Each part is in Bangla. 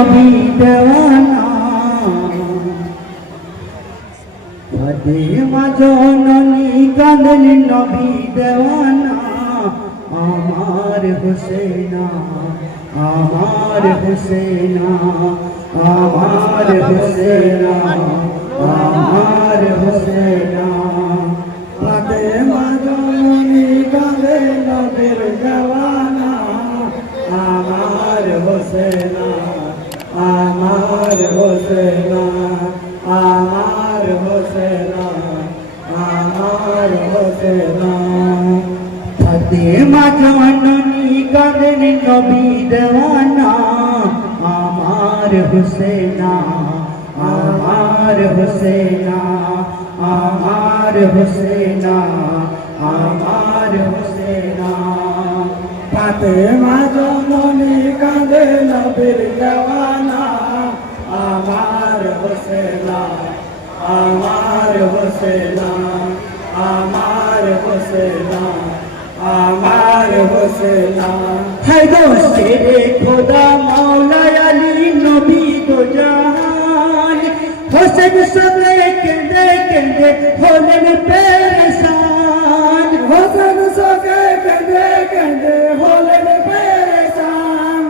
নবী দেওয়ানা ফাতেমা জননী কাঁদেন নবী দেওয়ানা আমার হুসেনা আমার হুসেনা আমার হুসেনা আমার হুসেনা ফাতেমা জননী কাঁদেন নবীর দেওয়ানা আমার হুসেনা আমার হুসেনা আমার হুসেনা আমার হুসেনা ফাতেমা জননী কাঁদেন নবী দেওয়ানা আমার হুসেনা আমার হুসেনা আমার হুসেনা আমার হুসেনা ফাতেমা জননী কাঁদেন নবীর দেওয়ানা আমার হুসেনা আমার হুসেনা আমার হুসেনা আমার হুসেনা হায়দার শেরে খোদা মাওলা আলী নবী দো জাহান হোসেন সবে কেঁদে কেঁদে হলেন পেরেশান হোসেন সবে কেঁদে কেঁদে হলেন পেরেশান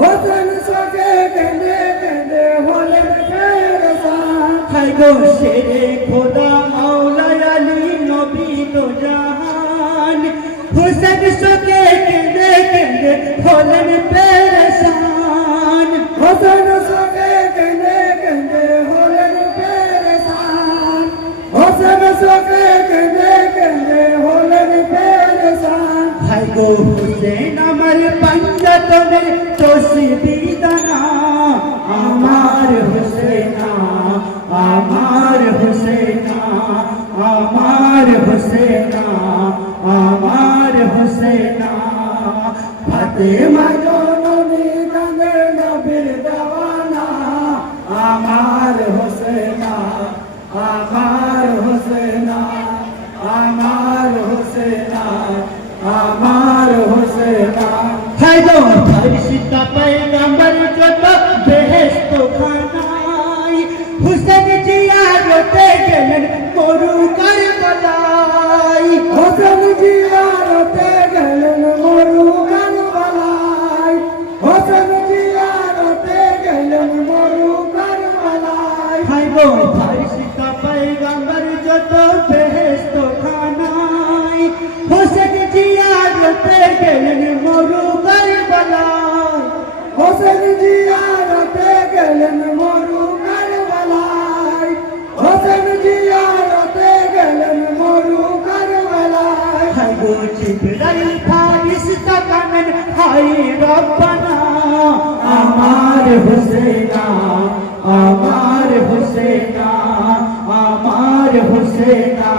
হোসেন সবে কেঁদে কেঁদে হলেন পেরেশান হায়দার শেরে খোদা মাওলা আলী নবী দো জাহান হোসেন সবে কেঁদে কেঁদে হলেন পেরেশান হোসেন সবে কেঁদে কেঁদে হলেন পেরেশান হোসেন সবে কেঁদে কেঁদে হলেন পেরেশান হায় গো হুসেন আমার পাঞ্জাতনের তসবিহ দানা আমার হুসেনা আমার হুসেনা আমার হুসেনা আমার হুসেনা ফাতেমা জননী কাঁদেন নবীর দেওয়ানা আমার হুসেনা আমার হুসেনা আমার হুসেনা আমার হুসেনা হায়দার ফরিশতা পয়গম্বর যত বেহেশত খানায় হুসেন জিয়ারতে গেলেন মরু কারবালায় হোসেন জিয়ারতে গেলেন মরু কারবালায় হোসেন জিয়ারতে গেলেন মরু কারবালায় হায়দার ফরিশতা পয়গম্বর যত বেহেশত খানায় হোসেন জিয়ারতে গেলেন মরু কারবালায় হোসেন জিয়ারতে গেলেন মরু কারবালায় হোসেন জিয়ারতে গেলেন মরু কারবালায় হায় গো জিবরাইল ফরিশতা কাঁদেন হায় রব্বানা আমার হুসেনা আমার হুসেনা আমার হুসেনা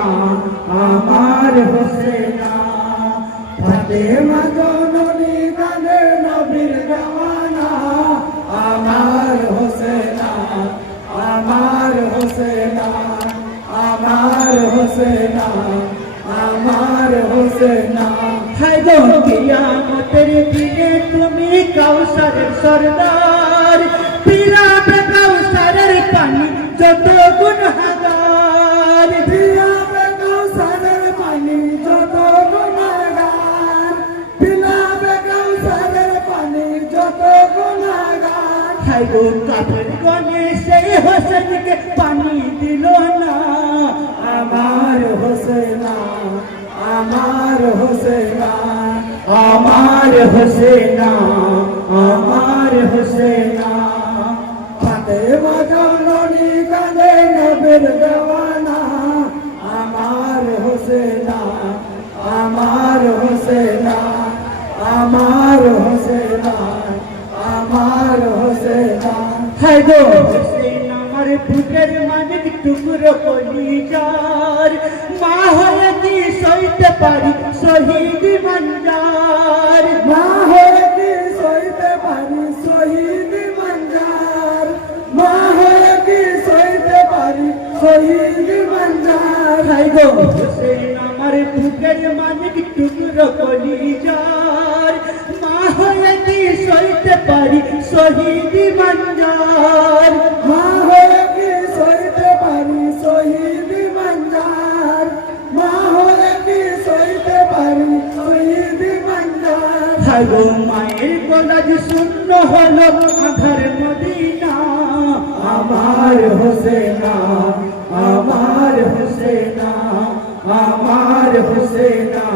আমার হুসেনা ফাতেমা জননী কাঁদেন নবীর দেওয়ানা আমার হুসেনা আমার হুসেনা আমার হুসেনা আমার হুসেনা হায়দার কিয়ামতের দিনে তুমি কাউসারের সরদার পিলাবে কাউসারের পানি যত গুনাহগার পিলাবে কাউসারের পানি যত গুনাহগার পিলাবে কাউসারের পানি যত গুনাহগার হায়দার কাফের গনে সেই হোসেনকে পানি দিল না আমার হোসেনা আমার হোসেনা আমার হোসেনা আমার হোসেনা ফাতেমা জননী কাঁদেন নবীর দেওয়ানা আমার হোসেনা আমার হোসেনা আমার হোসেনা আমার হোসেনা হায়দার হোসেন আমার বুকের মানিক টুকরো কলিজার মা হয়ে কি সইতে পারি শহীদ মঞ্জার মা হয়ে কি সইতে পারি শহীদ মঞ্জার মা হয়ে কি সইতে পারি শহীদ মঞ্জার হায়দার হোসেন আমার বুকের মানিক টুকরো কলিজার মা হয়ে কি সইতে পারি শহীদ মঞ্জার, মা হয়ে কি সইতে পারি শহীদ মঞ্জার, মা হয়ে কি সইতে পারি শহীদ মঞ্জার। হাগো মায়ের গলাজ শূন্য হলো আধার মদিনা, আমার হোসেনা, আমার হোসেনা, আমার হোসেনা,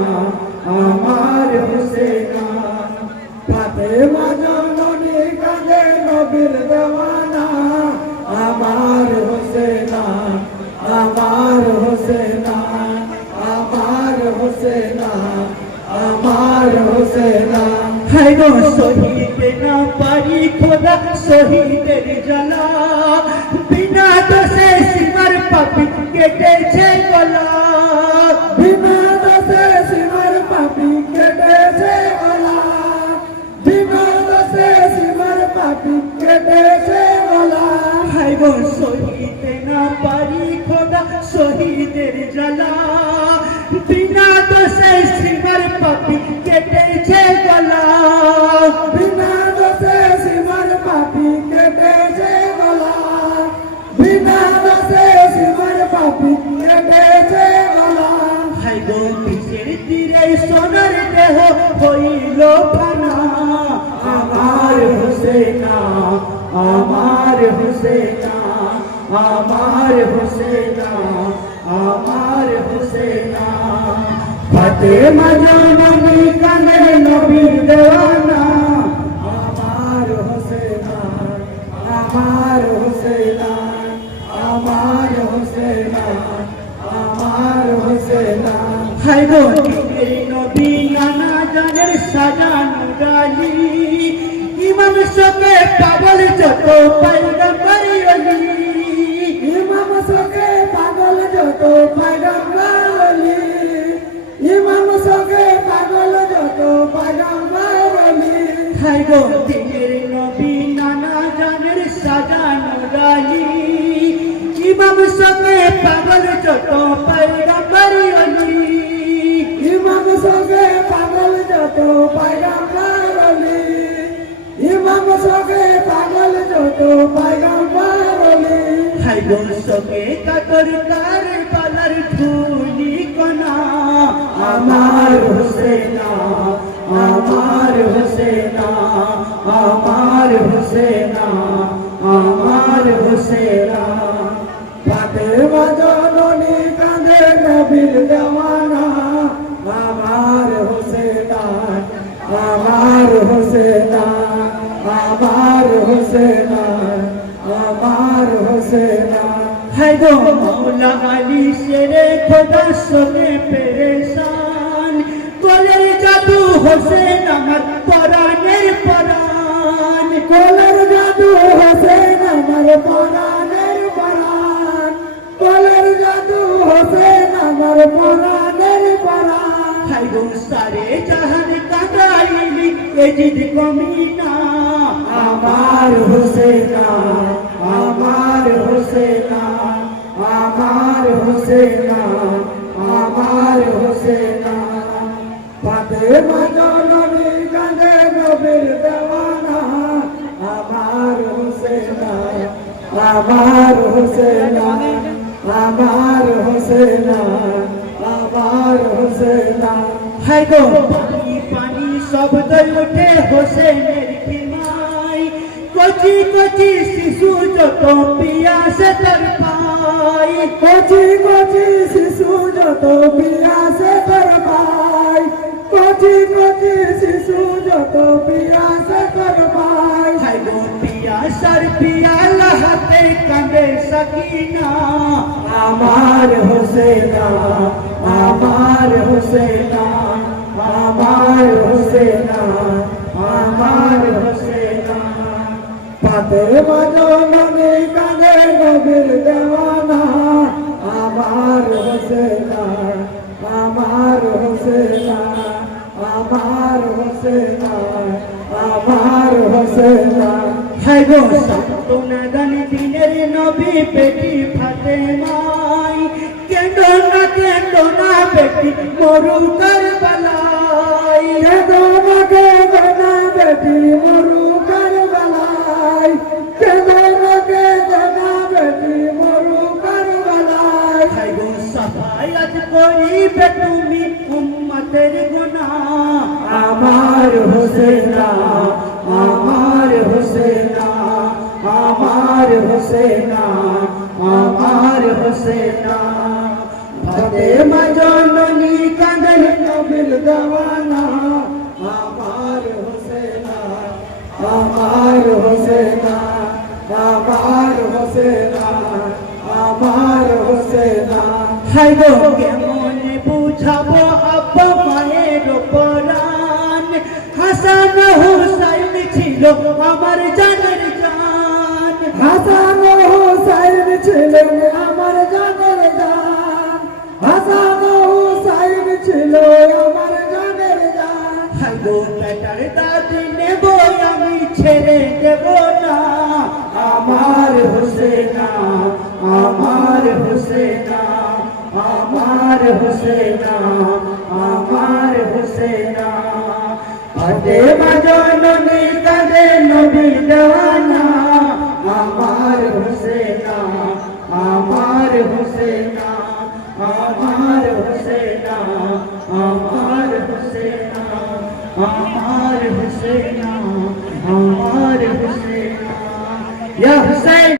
আমার হোসেনা। ফাতেমা জননী কাঁদে নবীর দেওয়ানা, আমার হোসেনা, আমার হোসেনা, আমার হোসেনা, আমার হোসেনা। হাগো শহীদ না পারি খোদা শহীদের জ্বালা, বিনা দোষে সীমার পাপি কেটেছে গলা, বিনা দোষে সীমার পাপি কেটেছে গলা, বিনা দোষে সীমার পাপি কেটেছে গলা। হাগো শহীদ না পারি খোদা শহীদের জ্বালা, বিনা দোষে সীমার পাপি কেটেছে গলা, বিনা দোষে সীমার পাপি কেটেছে গলা, বিনা দোষে সীমার পাপি কেটেছে গলা। হাগো পিছের তীরে সোনার দেহ হইল ফানা, আমার হোসেনা, আমার হোসেনা, আমার হোসেনা, আমার হোসেনা। ফাতেমা জননী কাঁদে নবীর দেওয়ানা, আমার হোসেনা, আমার হোসেনা, আমার হোসেনা, আমার হোসেনা। হাগো তীরের নবী নানা জানের সাজানো ডালি, ইমাম শোকে পাগল যত পয়গম্বর ওলি, ইমাম সকে পাগল যত পয়গম্বর ওলি, ইমাম সকে পাগল যত পয়গম্বর ওলি। হাগো তীরের নবী নানা জানের সাজানো ডালি, ইমাম শোকে পাগল যত পয়গম্বর ওলি, ইমাম সকে পাগল যত পয়গম্বর ওলি, ইমাম সকে পাগল যত পয়গম্বর ওলি। হাগো শোকে কাতর কার বালার ধুলি কণা, আমার হোসেনা, আমার হোসেনা, আমার হোসেনা, আমার হোসেনা। ফাতেমা জননী কাঁদে নবীর দেওয়ানা, আমার হোসেনা, আমার হোসেনা, আমার হোসেনা, আমার হোসেনা। হাগো মৌলা আলী শেরে খোদা শোকে পেরেশান, কোলের জাদু হোসেন আমার পরাণের পরাণ, কোলের জাদু হোসেন আমার পরাণের পরাণ, কোলের জাদু হোসেন আমার পরাণের পরাণ। হাগো সারে জাহান কাঁদাইলি এজিদ কমিনা, আমার হোসেনা, আমার হোসেনা, আমার হোসেনা, আমার হোসেনা। ফাতেমা জননী কাঁদে নবীর দেওয়ানা, আমার হোসেনা, আমার হোসেনা, আমার হোসেনা, আমার হোসেনা। হাগো পানি পানি শব্দ ওঠে হোসেনের কিমাই, কচি কচি শিশু যত পিয়াসে তার পাই, কচি কচি শিশু যত পিয়াসে তোর পাই, কচি কচি শিশু যত পিয়াসে তোর পাই। হাগো পিয়াসার পিয়ালা হাতে কাঁদে সকিনা, আমার হোসেনা, আমার হোসেনা, আমার হোসেনা, আমার হোসেনা। ফাতেমা জননী কাঁদে নবীর দেওয়ানা, আমার হোসেনা, আমার হোসেনা, আমার হোসেনা, আমার হোসেনা। হাগো সান্তনা গান দিনের নবী বেটি ফাতেমাই, কেঁদো না বেটি মরু কারবালাই, কেঁদো না বেটি মরু কারবালা, লাই কেমনকে জানাবে মরু কারবালায় হায় গো সাফায়াত করিবে তুমি উম্মতের গুনাহ আমার হোসেনা আমার হোসেনা আমার হোসেনা আমার হোসেনা ফাতেমা জননী কাঁদেন নবীর দেওয়ানা আমার হোসেনা আমার হোসেনা আমার হোসেনা আমার হোসেনা হায় গো কেমনে বুঝাবো আব্বা মায়ের পরাণ হাসান হুসাইন ছিল আমার জানের জান হাসান হুসাইন ছিলেন আমার জানের জান হাসান হুসাইন ছিল আমার জানের জান হায় গো বেটার দাদি নেব আমি ছেড়ে দেব না আমার হোসেনা আমার হোসেনা আমার হোসেনা আমার হোসেনা ফাতেমা জননী কাঁদে নবীর দেওয়ানা আমার হোসেনা আমার হোসেনা আমার হোসেনা আমার হোসেনা আমার হোসেনা আমার হোসেনা ইয়া হুসাইন